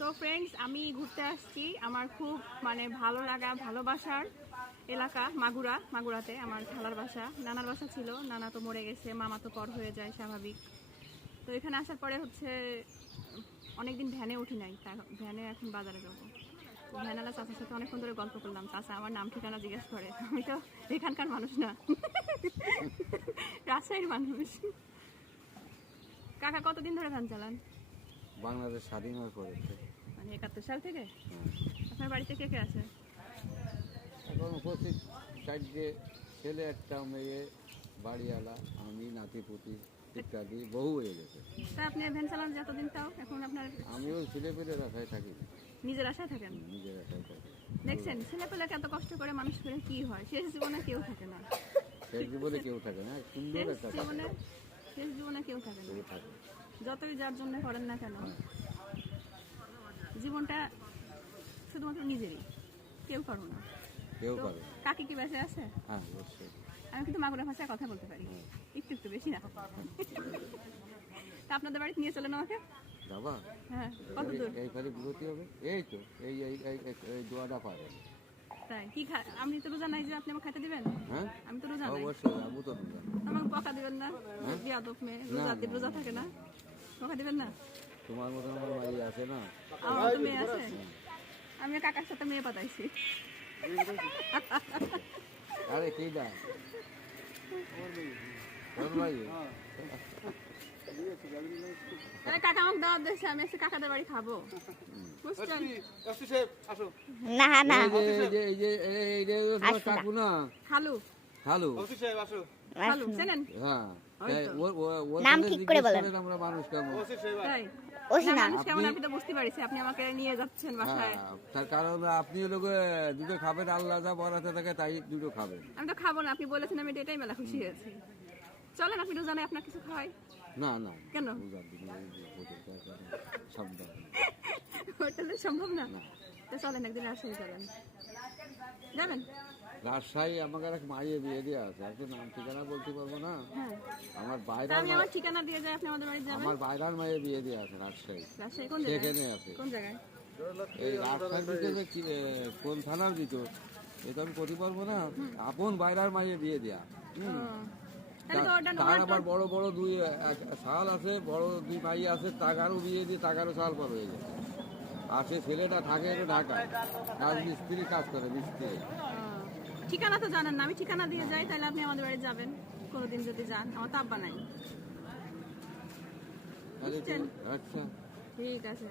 So friends, আমি ঘুরতে আসছি আমার খুব ভালো লাগা ভালোবাসার এলাকা মাগুরাতে আমার খালার বাসা, নানার বাসা ছিল। নানা তো মরে গেছে, মামা তো পর হয়ে যায় স্বাভাবিক। তো এখানে আসার পরে অনেকদিন ভ্যানে উঠি নাই, ভ্যানে এখন বাজারে যাবো। ভ্যানালা চাচার সাথে অনেকক্ষণ ধরে গল্প করলাম। চাচা আমার নাম ঠিকানা জিজ্ঞেস করে, আমি তো এখানকার মানুষ না, রাজশাহীর মানুষ। কাকা কতদিন ধরে ভ্যান চালান? বাংলাদেশ স্বাধীন হওয়ার পরে, 71 সাল থেকে। আপনার বাড়িতে কে কে আছে? এখন উপস্থিত 4টে ছেলে, একটা মেয়ে, বাড়িওয়ালা, আমি, নাতিপুতি ইত্যাদি বহু হয়ে গেছে। তা আপনি ভ্যান চালান যতদিন, তাও এখন আপনার আমিও ছেলেপেলের আশায় থাকি, নিজের আশায় থাকেন? নিজের আশায় থাকি। দেখছেন, ছেলেপেলেকে এত কষ্ট করে মানুষ করে কি হয়? শেষ জীবনে কেউ থাকে না। শেষ জীবনে কেউ থাকে না, সুন্দর একটা শেষ জীবনে কেউ থাকে না। থাকে। যতই যার জন্য করেন না কেন, জীবনটা শুধুমাত্র নিজেরই, কেউ করো না। কেউ পারে। কাকি কি বেঁচে আছে? হ্যাঁ, অবশ্যই। আমি কিন্তু মাগুরা ভাষায় কথা বলতে পারি, একটু একটু, বেশি না। তা আপনাদের বাড়িতে নিয়ে চলেন আমাকে। যাবা? হ্যাঁ, কত দূর? এইখানে বিরতি হবে, এই তো এই দোয়াটা পাবে। তাই কি আমি তো রোজা নাই যে আপনি আমাকে খাইতে দিবেন? হ্যাঁ, আমি তো রোজা নাই। অবশ্যই যাবো তো। আমাকে বকা দিবেন না? বিয়াদব মেয়ে, রোজা থাকে না, বকা দিবেন না? তোমার মতন আমার মাঝে আছে না? আমার তো মেয়ে আছে, আমি কাকার সাথে মেয়ে পাঠাইছি। আরে কি দা কাকা আমাকে দাওয়াত দিয়েছে, আমি এসে কাকাদের বাড়ি খাবো, বুঝছেন? না না কাকু না, খালু, খালু, খালু চেনেন? হ্যাঁ, নাম ঠিক করে বলেন। আমরা মানুষ কেমন, তাই ওসি না, মানুষ কেমন আপনি তো বুঝতে পারছি, আপনি আমাকে নিয়ে যাচ্ছেন বাসায়। তার কারণ আপনি লোক দুটো খাবেন, আল্লাহ যা বরাতে থাকে তাই দুটো খাবেন। আমি তো খাবো না, আপনি বলেছেন, আমি এটাই মেলা খুশি হয়েছি। চলেন, আপনি রোজানে আপনার কিছু খাওয়াই। না না, কেন? হোটেলে সম্ভব না? তো চলেন একদিন রাজশাহী চলেন, যাবেন? রাজশাহী আমাকে এক মাইয়ে বিয়ে দিয়ে আছে, একটু নাম ঠিকানা বলতে পারবো না। হ্যাঁ, আমার তা বাইরে, আমি আমার ঠিকানা দিয়ে যাই, আপনি আমাদের বাড়ি যাবেন। আমার বাইরের মাইয়ে বিয়ে দিয়ে আছে রাজশাহী। রাজশাহী কোন জায়গায়? সেখানে আছে। কোন জায়গায়? এই রাজশাহীর ভিতরে কোন থানার ভিতর এটা আমি করতে পারবো না। আপন বাইরের মাইয়ে বিয়ে দেয়া। তাহলে তো ওটা তার আবার বড় বড় শাল আছে, বড় দুই ভাই আছে, তাগারও বিয়ে দিয়ে তাগারও শাল পর হয়ে গেছে। আর সে ছেলেটা থাকে ঢাকায়, মিস্ত্রি কাজ করে, মিস্ত্রি। ঠিকানা তো জানেন না, আমি ঠিকানা দিয়ে যাই, তাহলে আপনি আমাদের বাড়ি যাবেন কোনোদিন যদি যান। আমার তো আব্বা নাই। আচ্ছা, ঠিক আছে।